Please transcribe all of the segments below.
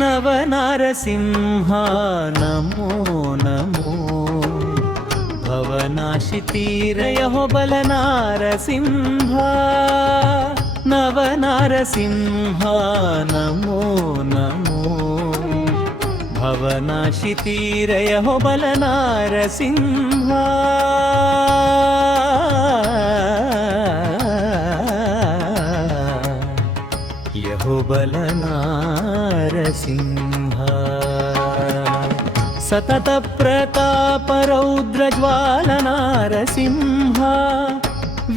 नवनारसिंह नमो नमो भवनाशितीरयो बलनारसिंह नवनारसिंह नमो नमो भवनाशितीरयो बलनारसिंह यहो बलनारसिंह सतत प्रताप रौद्रज्वालनारसिंह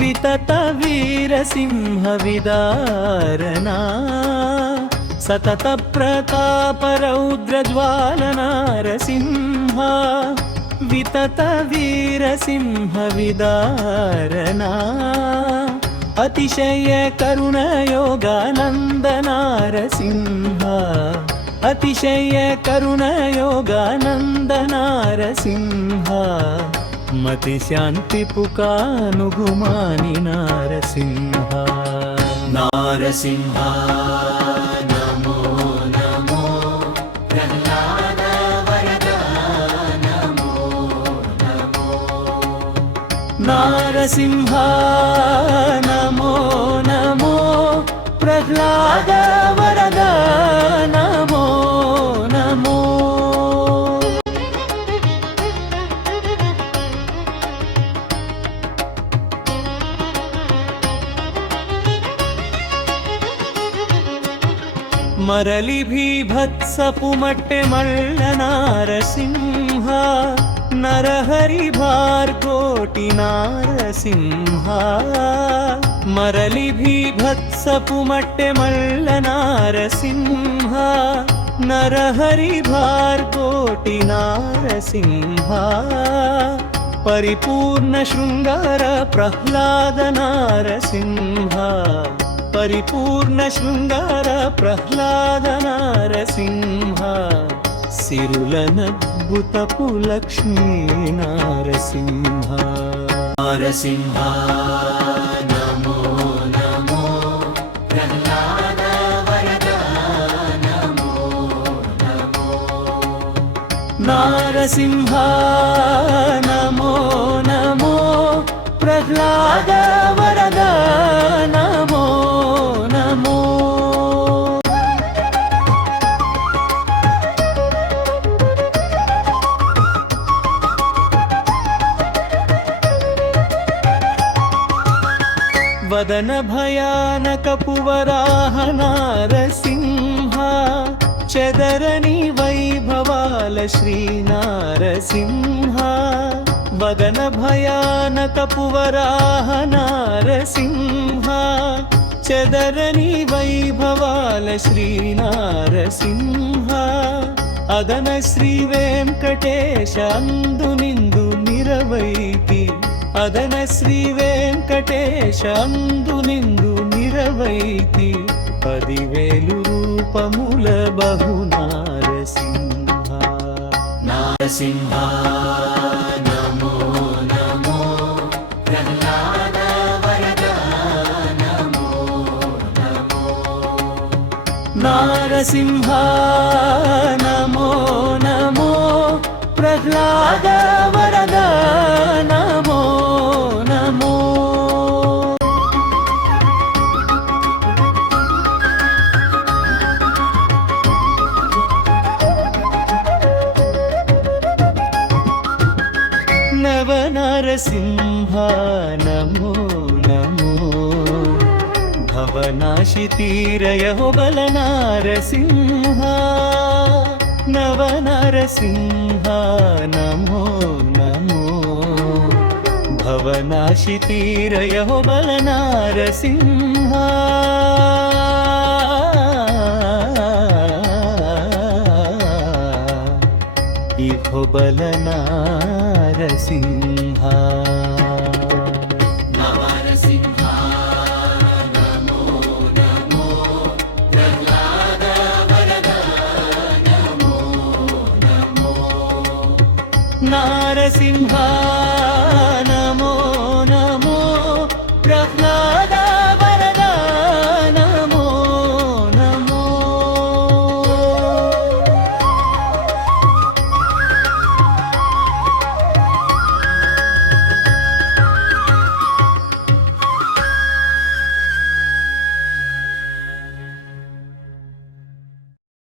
वितत वीरसिंह विदारणा सतत प्रताप रौद्रज्वालनारसिंह वितत वीरसिंह विदारणा अतिशय करुणयोगानन्द नारसिंह अतिशय करुणयोगानन्द नारसिंह मति शान्ति पुकानुगुमानि नारसिंह नारसिंह नमो नमो प्रह्लाद वरद नमो नमो नारसिंह नमो नमो प्रह्लाद वरद नमो नमो मरली भीभत्सपुमट्टे मल्ल नारसिंह नरहरि भार्कोटि नारसिंह मरली भीभत्सपुमट्टे मल्ल नारसिंह नरहरि भार्कोटि नारसिंह परिपूर्ण शृंगार प्रह्लाद नारसिंह परिपूर्ण शृंगार प्रह्लाद नारसिंह सिरुलनद्भुतपु लक्ष्मी नारसिंह नारसिंह नमो नमो प्रह्लाद वरद नमो नमो नारसिंह नमो नमो प्रह्लाद वरद नमो नमो वदन भयानक पुवराह नारसिंह चदरनि वैभवाल श्री नारसिंह वदन भयानक पुवराह नारसिंह चदरनि वैभवाल श्री नारसिंह अदन श्री वेंकटेश अंदु निंदु निरवैति अदन श्री वेंकटेश अंदु निंदु निरवैति पदिवेलु रूपमुल बहु नारसिंह नारसिंह नमो नमो प्रह्लाद वरद नमो नमो नारसिंह नमो नमो प्रह्लाद वरद नमो नमो नव नारसिंह नमो नमो भवनाशितीरयो बल नारसिंह नव नारसिंह नमो नमो भवनाशितीरयो बल नारसिंह इहो बल नारसिंह नारसिंह